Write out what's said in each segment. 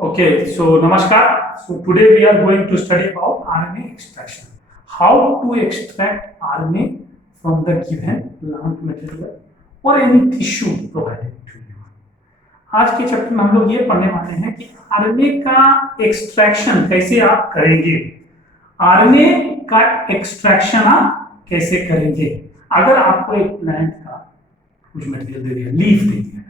Okay, so Namaskar. So today we are going to study about RNA extraction. How to extract RNA from the given plant material or any tissue provided to you. आज के chapter में हम लोग ये पढ़ने वाले हैं कि आरएनए का एक्सट्रैक्शन कैसे आप करेंगे। आरएनए का एक्सट्रैक्शन आप कैसे करेंगे। अगर आपको एक प्लांट का कुछ मटेरियल दे दिया, लीफ दे दिया,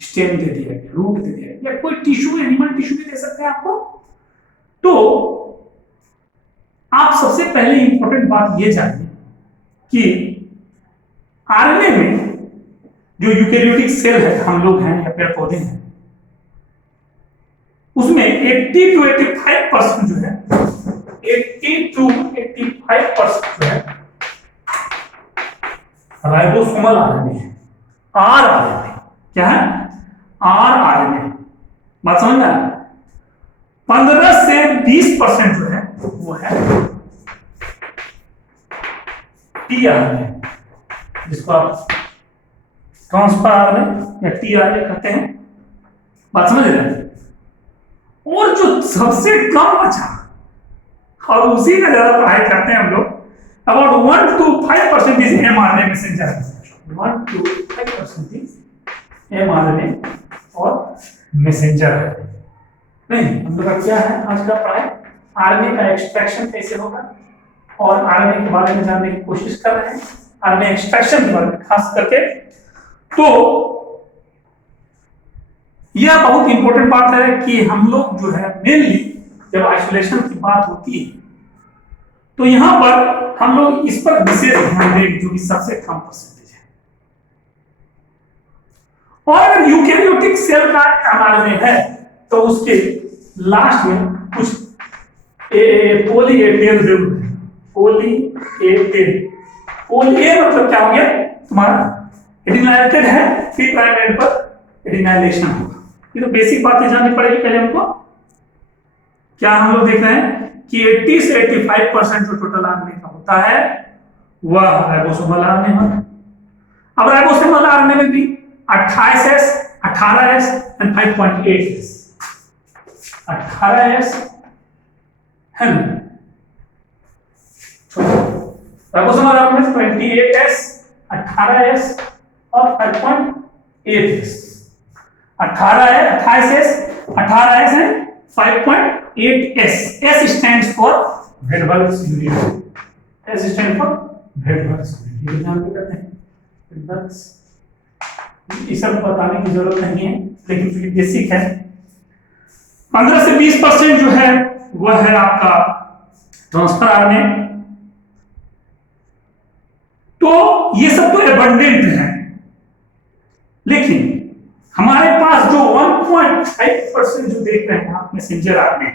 स्टेम दे दिया गया, रूट दे दिया गया, या कोई टिश्यू, एनिमल टिश्यू भी दे सकते हैं आपको, तो आप सबसे पहले इंपॉर्टेंट बात ये जानिए कि आरएनए में जो यूकेरियोटिक सेल है, हम लोग हैं या पेड़ पौधे हैं, उसमें 80 to 85% जो है, 80 to 85% जो है राइबोसोमल आरएनए है। आरएनए क्या है? आरएनए। बात समझ में आया? 15 से 20% जो है वो है टीआरएनए, जिसको आप ट्रांसफर आरएनए या टीआरएनए कहते हैं। बात समझ रहे हैं? और जो सबसे कम बचा और उसी का ज्यादा पढ़ाई करते हैं हम लोग, about 1 to 5% is mRNA messenger. 1 to 5% is mRNA और मैसेंजर है। नहीं, हम लोग का क्या है आज का पढ़ाई? आरएनए का एक्सट्रैक्शन कैसे होगा और आरएनए के बारे में जानने की कोशिश कर रहे हैं। आरएनए एक्सट्रैक्शन के बारे में खास करके, तो यह बहुत इंपॉर्टेंट बात है कि हम लोग जो है मेनली जब आइसोलेशन की बात होती है तो यहां पर हम लोग इस पर विशेष ध्यान देंगे, जो कि सबसे कम परसेंटेज है। और अगर यूकेरियोटिक सेल का एमआरएनए है तो उसके लास्ट में कुछ पोली ए टेल जरूर है। पोली ए टेल, पोली ए मतलब क्या हो गया तुम्हारा? एडिनाइलेटेड है, 3 प्राइम एंड पर एडिनाइलेशन होगा। ये तो बेसिक बातें जाननी पड़ेगी पहले हमको। क्या हम लोग देख रहे हैं कि 80 से 85% जो टोटल आरएनए का होता है वह राइबोसोमल आरएनए है। अब राइबोसोमल आरएनए में भी 28S, 18S and 5.8S, 18S है ना, राइबोसोमल आरएनए में 28S, 18S और 5.8S। 18 है, 28S, 18S है, 5.8S। S stands for Vedberg's unit। S stands for Vedberg's unit। ये जानते रहते हैं Vedberg's। ये सब बताने की जरूरत नहीं है, लेकिन फिर बेसिक है। 15 से 20% जो है वह है आपका ट्रांसफर आरएनए। तो ये सब तो एबंडेंट है, लेकिन हमारे पास जो 1.5% जो देख रहे हैं आप मैसेंजर आरएनए,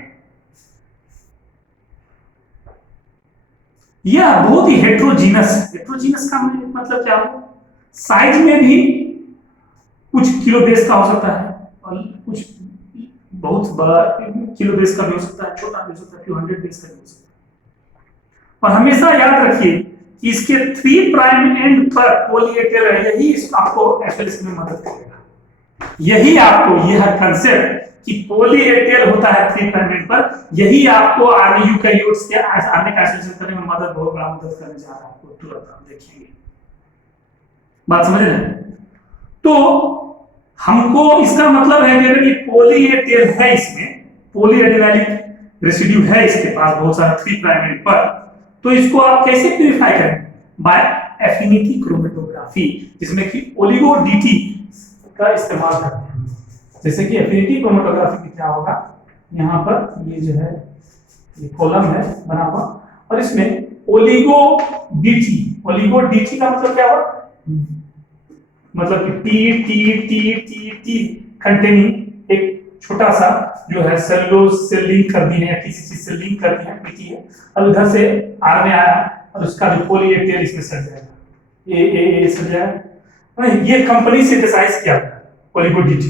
यह बहुत ही हेट्रोजीनस है। हेट्रोजीनस का मतलब क्या हो? साइज में भी कुछ किलो बेस का हो सकता है और कुछ बहुत बड़ा किलो बेस का भी हो सकता है, छोटा भी हो सकता है, few hundred बेस का भी हो सकता है। और हमेशा याद रखिए कि इसके 3 प्राइम एंड पर पोली ए टेल है, यही आपको एफएलएस में मदद करेगा। यही आपको यह कंसेप्ट कि पोली ए टेल होता है 3 प्राइम एंड पर, यही आपको आरएनए यूकेरियोट्स के आरएनए का आइसोलेशन करने में बहुत बड़ा मदद करने जा रहा है। आपको तुरंत आप देखेंगे। बात समझ रहे हैं? तो हमको इसका मतलब है कि अगर ये पोली ए टेल है, इसमें पोली एडेनाइलिक रेसिड्यू है इसके पास बहुत सारा 3 प्राइम एंड पर, तो इसको आप कैसे प्यूरिफाई करें? बाय एफिनिटी क्रोमेटोग्राफी, जिसमें कि ओलिगो डीटी का इस्तेमाल करते हैं। जैसे कि एफिनिटी क्रोमेटोग्राफी में क्या होगा, यहाँ पर ये जो है ये कॉलम है बना हुआ, और इसमें ओलिगो डीटी का मतलब क्या हुआ? मतलब कि T T T T T containing एक छोटा सा जो है सेलुलोज से लिंक कर दी है, किसी चीज से लिंक कर दी है, पीटी है, और उधर से आरएनए आया और उसका जो पोली ए टेल इसमें सट जाएगा, ए सट जाएगा। ये कंपनी सिंथेसाइज किया ओलिगो डीटी।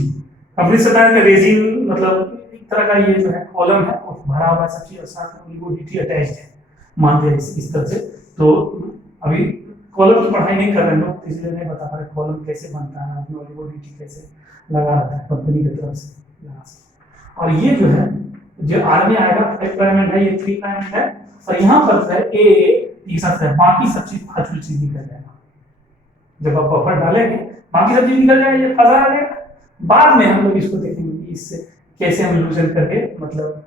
कंपनी से बताया कि रेजिन मतलब एक तरह का ये जो है कॉलम है और भरा हुआ सब चीज और साथ में ओलिगो डीटी अटैच्ड है, मानते हैं इस तरह से। तो अभी कॉलम की पढ़ाई नहीं कर रहे लोग, इसलिए नहीं बता पा रहे कॉलम कैसे बनता है, ओलिगो डीटी कैसे लगा रहता है कंपनी की तरफ से। और ये जो है जो आरएनए आएगा 5 प्राइम एंड है, ये 3 प्राइम एंड है, और यहाँ पर जो है ए ये साथ है, बाकी सब चीज फालतू चीज निकल जाएगा। जब आप बफर डालेंगे बाकी सब चीज निकल जाएगा, ये फंसा रहेगा। बाद में हम लोग इसको देखेंगे कि इससे कैसे हम लूजन करके मतलब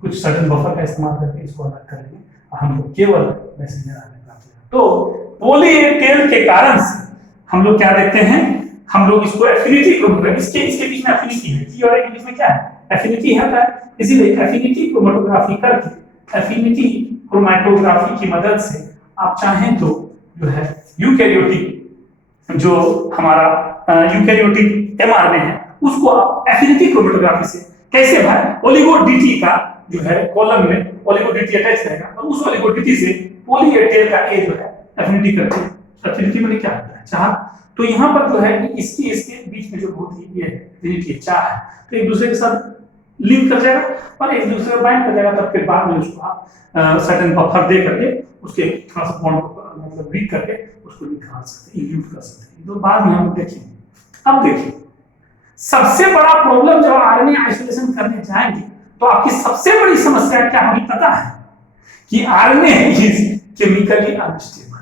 कुछ सर्टेन बफर का इस्तेमाल करके इसको अलग करेंगे और हमको केवल मैसेंजर आने प्राप्त होगा। तो पॉली ए टेल के कारण से हम लोग क्या देखते हैं, हम लोग इसको एफिनिटी क्रोमेटोग्राफी, इसके बीच में एफिनिटी है, टी और ए के बीच में क्या है, एफिनिटी है। इसीलिए एफिनिटी क्रोमेटोग्राफी करके, एफिनिटी क्रोमेटोग्राफी की मदद से आप चाहें तो जो है यूकैरियोटिक जो हमारा यूकैरियोटिक एमआरएनए है उसको आप एफिनिटी क्रोमेटोग्राफी से कैसे भाई ओलिगो डीटी का जो है कॉलम में ओलिगो डीटी अटैच रहेगा और उस ओलिगो डीटी से पॉली ए टेल का ए जो है एफिनिटी करके, एफिनिटी में क्या होता है चार, तो यहाँ पर जो है इसकी इसके बीच में जो होती है ये चार है, तो एक दूसरे के साथ लिंक कर जाएगा और एक दूसरे को बाइंड कर जाएगा। तब फिर बाद में उसको आप सर्टेन बफर दे करके उसके थोड़ा सा बॉन्ड मतलब वीक करके उसको निकाल सकते हैं, इंक्लूड कर सकते हैं। तो बाद में हम देखेंगे। अब देखिए सबसे बड़ा प्रॉब्लम जब आरएनए आइसोलेशन करने जाएंगे तो आपकी सबसे बड़ी समस्या क्या होगी पता है, कि आरएनए इज केमिकली अनस्टेबल,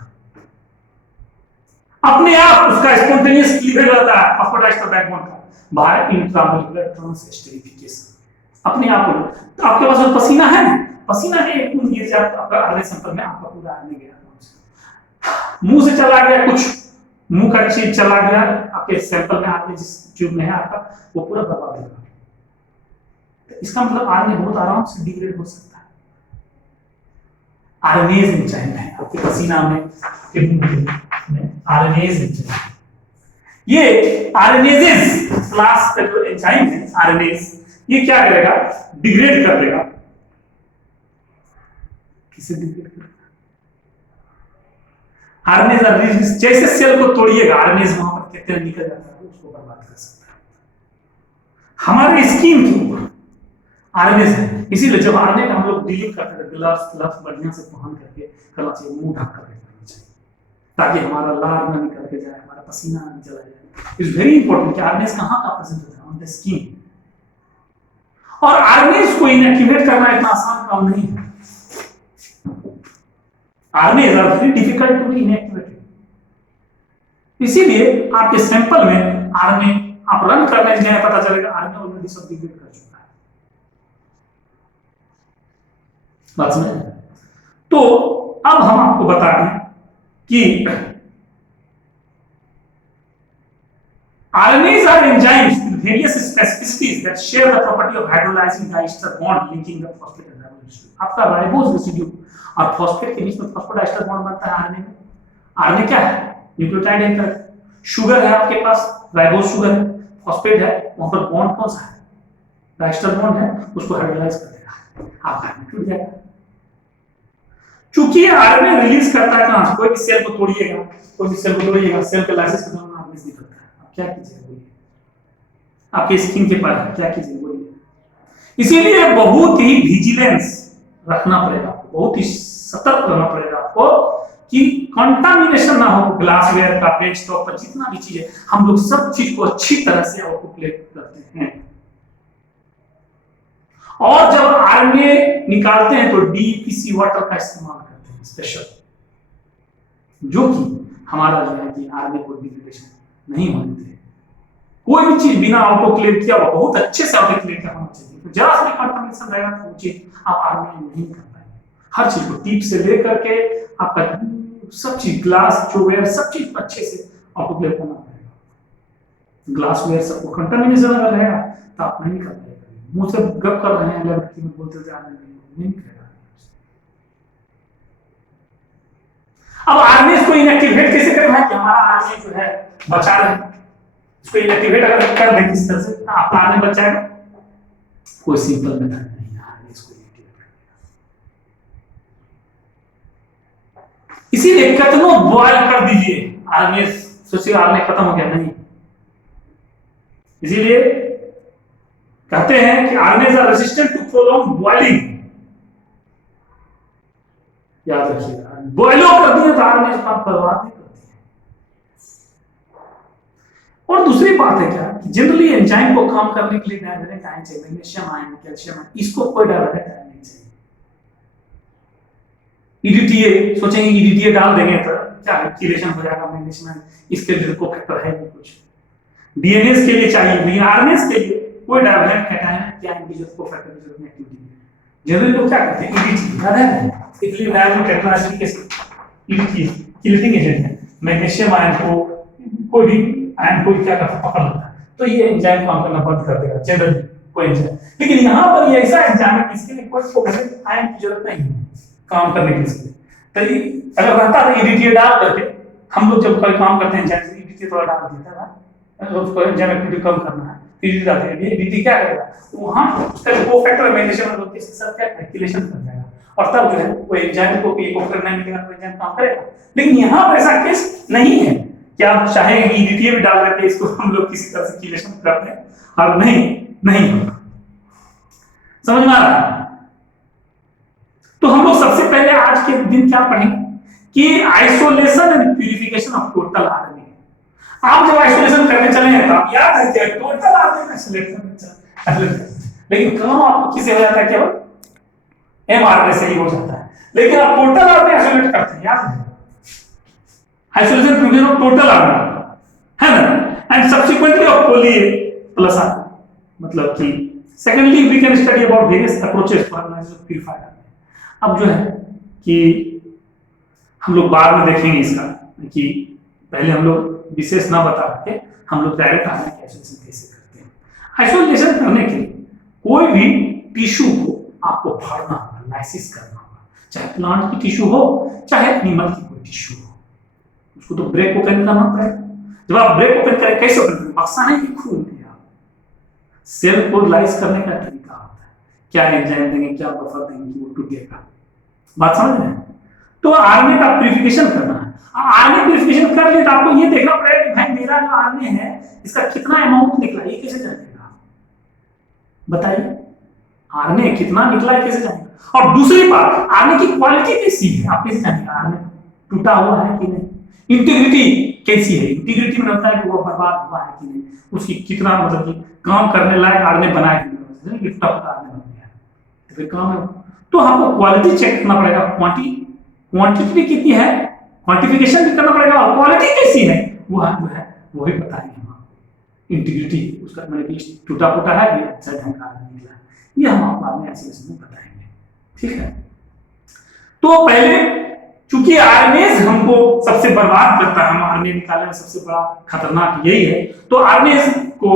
अपने आप उसका स्पॉन्टेनियस क्लीवेज होता है फॉस्फोडाइस्टर बैकबोन का बाय इंट्रामोलिकुलर ट्रांसएस्टरिफिकेशन, अपने आप हो। तो आपके पास जो पसीना है, पसीना के एक बूंद गिर जाए तो आपका आरएनए सैंपल में आपका पूरा आरएनए गया, मुंह से चला गया कुछ, मुंह का चीज चला गया आपके सैंपल में, आरएनए जिस ट्यूब में है आपका वो पूरा बर्बाद हो गया। इसका मतलब आरएनए बहुत आराम से डिग्रेड हो सकता है। आरएनएज एंजाइम है आपके पसीना में, आपके मुंह में आरएनएज एंजाइम, ये आरएनएजेस क्लास का जो एंजाइम है आरएनएज, ये क्या करेगा, डिग्रेड कर देगा। किसे डिग्रेड करेगा, आरएनएज जैसे सेल को तोड़िएगा आरएनएज वहां पर कितने निकल जाता है उसको बर्बाद कर सकता है। हमारे स्किन के ऊपर आरएनएज है, इसीलिए जब आरएनए का हम लोग डीलिंग करते हैं ग्लव्स बढ़िया से पहन करके करना चाहिए, मुंह ढक कर रखना चाहिए ताकि हमारा लार ना निकल के जाए, हमारा पसीना ना चला जाए। इट्स वेरी इंपॉर्टेंट कि आरएनएज कहां का प्रेजेंट होता है, ऑन द स्किन। और आरएनएज को इनएक्टिवेट करना इतना आसान काम नहीं है। RNAs are very difficult to be inactivated, इसीलिए आपके सैंपल में आरएनए आप रन करने जाए पता चलेगा आरएनए ऑलरेडी सब डिग्रेड कर चुका है। बात समझ? तो अब हम आपको बता दें कि RNAs are enzymes with various specificities that share the property of hydrolyzing diester bond linking the phosphate and ribose residue। आपका राइबोज रेसिड्यू और फॉस्फेट के बीच में फॉस्फोडाइस्टर बॉन्ड बनता है आरएनए में। आरएनए क्या है, न्यूक्लियोटाइड है, शुगर है आपके पास, राइबोज शुगर है, फॉस्फेट है, वहां पर बॉन्ड कौन सा है, डाइस्टर बॉन्ड है, उसको हाइड्रोलाइज कर देगा, आपका आरएनए टूट जाएगा। चूंकि आरएनए रिलीज करता है कहां से, कोई भी सेल को तोड़िएगा, कोई भी सेल को तोड़िएगा, सेल के लाइसिस के दौरान आरएनए निकलता है। क्या कीजिए बोलिए, आपके स्किन के पास क्या कीजिए बोलिए। इसीलिए बहुत ही विजिलेंस रखना पड़ेगा आपको, बहुत ही सतर्क रहना पड़ेगा आपको कि कंटामिनेशन ना हो ग्लासवेयर का, बेंच टॉप पर जितना भी चीज है, हम लोग सब चीज को अच्छी तरह से ऑटोक्लेव करते हैं। और जब आरएनए निकालते हैं तो डीपीसी वाटर का इस्तेमाल करते हैं स्पेशल, जो कि हमारा जो है कि आरएनए को डिग्रेडेशन नहीं होने दे। कोई भी चीज बिना ऑटोक्लेव किया हुआ बहुत अच्छे से ऑटोक्लेव होना चाहिए, तो जरा सा कंटामिनेशन रहेगा तो वो चीज आप आरएनए नहीं कर पाएंगे। हर चीज को टीप से लेकर के आपका सब चीज, ग्लास जो वेयर सब चीज अच्छे से ऑटोक्लेव करना पड़ेगा। ग्लास वेयर सबको कंटामिनेशन अगर रहेगा तो आप नहीं कर पाएंगे। मुंह से गप कर रहे हैं लेबोरेटरी में, बोलते जा रहे हैं, नहीं करेगा। अब आरएनए को इनएक्टिवेट कैसे करना है कि हमारा आरएनए जो है बचा रहे, इसको इनएक्टिवेट अगर कर दें किस तरह से तो आपका आरएनए बच जाएगा। कोई सिंपल मेथड नहीं है आरएनए को इनएक्टिवेट करने का। इसीलिए कितनों बॉयल कर दीजिए आरएनए, सोचिए आरएनए खत्म हो गया नहीं। इसीलिए कहते हैं कि RNAs are resistant to prolong boiling. याद रखिएगा, बॉइलो कर दिए तो आरएनए का बर्बाद नहीं करती है। और दूसरी बात है क्या कि जनरली एंजाइम को काम करने के लिए डायवर्जेंट आयन चाहिए, मैग्नीशियम आयन, कैल्शियम आयन, इसको कोई डायवर्जेंट आयन नहीं चाहिए। ईडीटीए सोचेंगे ईडीटीए डाल देंगे तो क्या एक्टिवेशन हो जाएगा मैग्नीशियम आयन, इसके लिए को फैक्टर है नहीं कुछ। डीएनएस के लिए चाहिए, लेकिन आरएनएस के लिए कोई डायवर्जेंट कैटायन क्या की जरूरत को फैक्टर की जरूरत नहीं। जनरली लोग क्या करते हैं ईडीटी याद है, इसलिए डायवर्जेंट टेट्राएसिड के ईडीटी किलिटिंग एजेंट है, मैग्नीशियम आयन को कोई भी आयन को क्या करता पकड़ लेता है, तो ये एंजाइम काम करना बंद कर देगा जनरली कोई एंजाइम। लेकिन यहाँ पर ये ऐसा एंजाइम है इसके लिए कोई कोवेलेंट आयन की जरूरत नहीं है काम करने के लिए। तो अगर रहता था ईडीटी डाल करके, हम लोग जब कोई काम करते हैं एंजाइम ईडीटी थोड़ा डाल देता है, अगर उसको एंजाइम एक्टिविटी कम करना है ईडीटी डालते हैं, ईडीटी क्या करेगा वहां उसका कोफैक्टर मैग्नीशियम ग्रुप के साथ क्या एक्टिवेशन कर जाएगा, और तब जो है वो एंजाइम को ये कोफैक्टर नहीं मिलेगा तो एंजाइम काम करेगा। लेकिन यहाँ पर ऐसा केस नहीं है कि आप चाहेंगे ईडीटी भी डाल करके इसको हम लोग किसी तरह से एक्टिवेशन कर दें, और नहीं होगा। समझ में आ रहा है? तो हम लोग सबसे पहले आज के दिन क्या पढ़ेंगे कि isolation and purification of total RNA. आप जब आइसोलेशन करने चले हैं तो आप याद है कि टोटल आरएनए आइसोलेट करना, लेकिन काम आपको किससे हो जाता है, केवल एमआरएनए से ही हो जाता है, लेकिन आप टोटल आरएनए आइसोलेट करते हैं, याद है isolation prevention of total RNA है ना, and subsequently of poly plus RNA. मतलब कि secondly we can study about various approaches for analysis of purified RNA. अब जो है कि हम लोग बाद में देखेंगे इसका, कि पहले हम लोग विशेष ना बता के हम लोग डायरेक्ट आरएनए की आइसोलेशन कैसे करते हैं। आइसोलेशन करने के लिए कोई भी टिश्यू को आपको फाड़ना होगा, लाइसिस करना होगा, चाहे प्लांट की टिश्यू हो चाहे एनिमल की कोई टिश्यू हो, उसको तो ब्रेक ओपन करना पड़ेगा। जब आप ब्रेक ओपन करें कैसे ओपन करें, बक्सा नहीं कि खून दिया, सेल को लाइस करने का तरीका होता है, क्या एंजाइम देंगे, क्या बफर देंगे कि वो टूटेगा। बात समझ रहे हैं? तो आरएनए का प्यूरिफिकेशन करना है। आरएनए प्यूरिफिकेशन कर लिए तो आपको ये देखना पड़ेगा कि भाई मेरा जो आरएनए है इसका कितना अमाउंट निकला, ये कैसे जानेगा बताइए, आरएनए कितना निकला है कैसे जानेगा। और दूसरी बात, आरएनए की क्वालिटी कैसी है आप कैसे जानेगा, आरएनए टूटा हुआ है कि नहीं, इंटीग्रिटी कैसी है, इंटीग्रिटी में होता है कि वो बर्बाद हुआ है कि नहीं, उसकी कितना मतलब कि काम करने लायक आरएनए बना है कि नहीं, टूटा फूटा आरएनए बन गया तो फिर काम है। तो हमको क्वालिटी चेक करना पड़ेगा, क्वांटिटी कितनी है, क्वांटिफिकेशन भी करना पड़ेगा, और क्वालिटी कैसी है वो जो है वो भी बताएंगे हम आपको। इंटीग्रिटी उसका मतलब कि टूटा फूटा है कि अच्छा ढंग का निकला है, ये हम आपको बाद में ऐसे में बताएंगे, ठीक है। तो पहले चूंकि आरएनएज हमको सबसे बर्बाद करता है, हम आरएनए निकालने में सबसे बड़ा खतरनाक यही है, तो आरएनएज को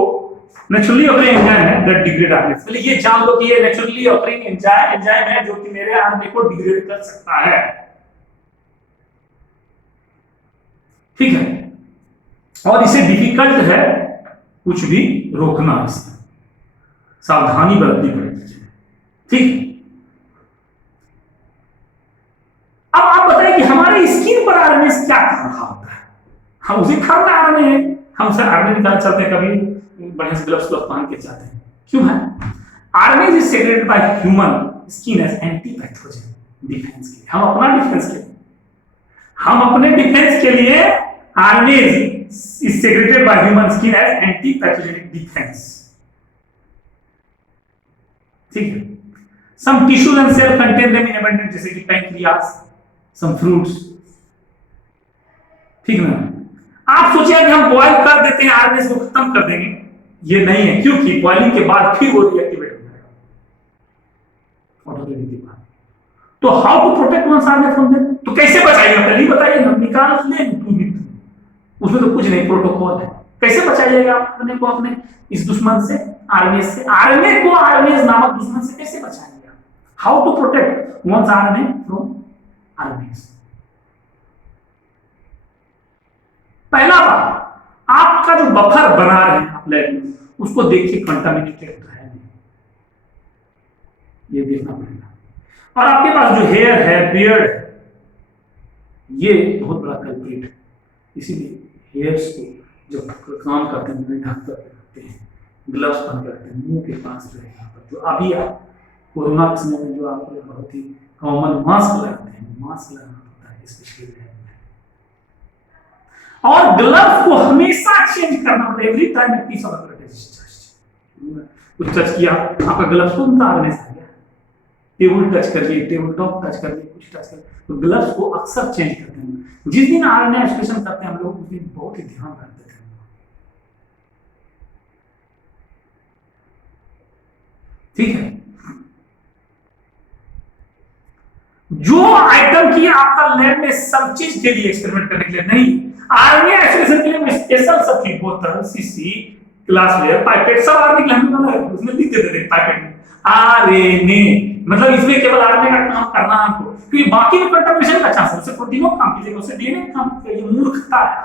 नेचुरली ऑकरिंग एंजाइम है दैट डिग्रेड आरएनए। पहले ये जान लो कि ये नेचुरली ऑकरिंग एंजाइम है जो कि मेरे आरएनए को डिग्रेड कर सकता है, ठीक है। और इसे डिफिकल्ट है कुछ भी रोकना, इसमें सावधानी बरतनी पड़ेगी, ठीक। अब आप बताइए कि हमारे स्किन पर आरएनए क्या कर रहा होता है, हम उसे खाना आरएनए, हम उसे आरएनए निकाल चलते हैं, कभी बढ़िया से ग्लव्स पहन के जाते हैं, क्यों है, RNA is secreted by human skin as anti pathogen defence के लिए, हम अपना डिफेंस के लिए, हम अपने डिफेंस के लिए RNA is secreted by human skin as anti pathogenic defence, ठीक है। Some tissues and cell contain them in abundance, जैसे कि पैंक्रियास, सम फ्रूट्स, ठीक ना। आप सोचिए कि हम बॉयल कर देते हैं आरएनए को खत्म कर देंगे, ये नहीं है, क्योंकि बॉइलिंग के बाद फिर वो रिएक्टिवेट हो जाएगा ऑटोक्लेविंग के बाद। तो how to protect one's RNA from them, तो कैसे बचाइएगा पहले बताइए ना, निकाल ले उसमें तो कुछ नहीं, प्रोटोकॉल है, कैसे बचाइएगा अपने को अपने इस दुश्मन से, आरएनए से, आरएनए को आरएनए नामक दुश्मन से कैसे बचाएंगे, how to protect one's RNA from RNA. पहला बात, आपका जो बफर बना रहे हैं आप लैब में, उसको देखिए कंटामिनेटेड तो है नहीं, ये देखना पड़ेगा। और आपके पास जो हेयर है, बियर्ड है, ये बहुत बड़ा कल्प्रिट है, इसीलिए हेयर्स को जब काम करते हैं ढक कर रखते हैं, ग्लव्स पहन कर रखते हैं, मुंह के पास जो है यहाँ पर, जो अभी आप कोरोना के समय में जो आपको बहुत ही कॉमन मास्क लगाते हैं, मास्क लगाना होता है स्पेशली। और ग्लव्स को हमेशा चेंज करना पड़ेगा every time a piece of कुछ टच किया, आपका ग्लव्स को आरएनएस आ गया, टेबल टच कर लिए, टेबल टॉप टच कर लिए, कुछ टच कर लिए, तो ग्लव्स को अक्सर चेंज करते हैं। जिस दिन आरएनए एक्सप्रेशन करते हैं हम लोग उस दिन बहुत ही ध्यान रखते थे। ठीक है, जो आइटम की आपका लैब में सब चीज के लिए एक्सपेरिमेंट करने के लिए नहीं, आरएनए एक्सप्रेशन के लिए स्पेशल सब चीज, बोतल, सीसी, ग्लास लेयर, पाइपेट सब आरएनए के लिए हम उसमें लिख देते थे पाइपेट में आरएनए, मतलब इसमें केवल आरएनए का काम करना है आपको, क्योंकि बाकी में कंटामिनेशन का चांस है, उससे प्रोटीनों का काम कीजिएगा, उससे डीएनए का काम कीजिएगा, ये मूर्खता है।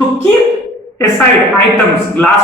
तो कीप aside आइटम्स, ग्लास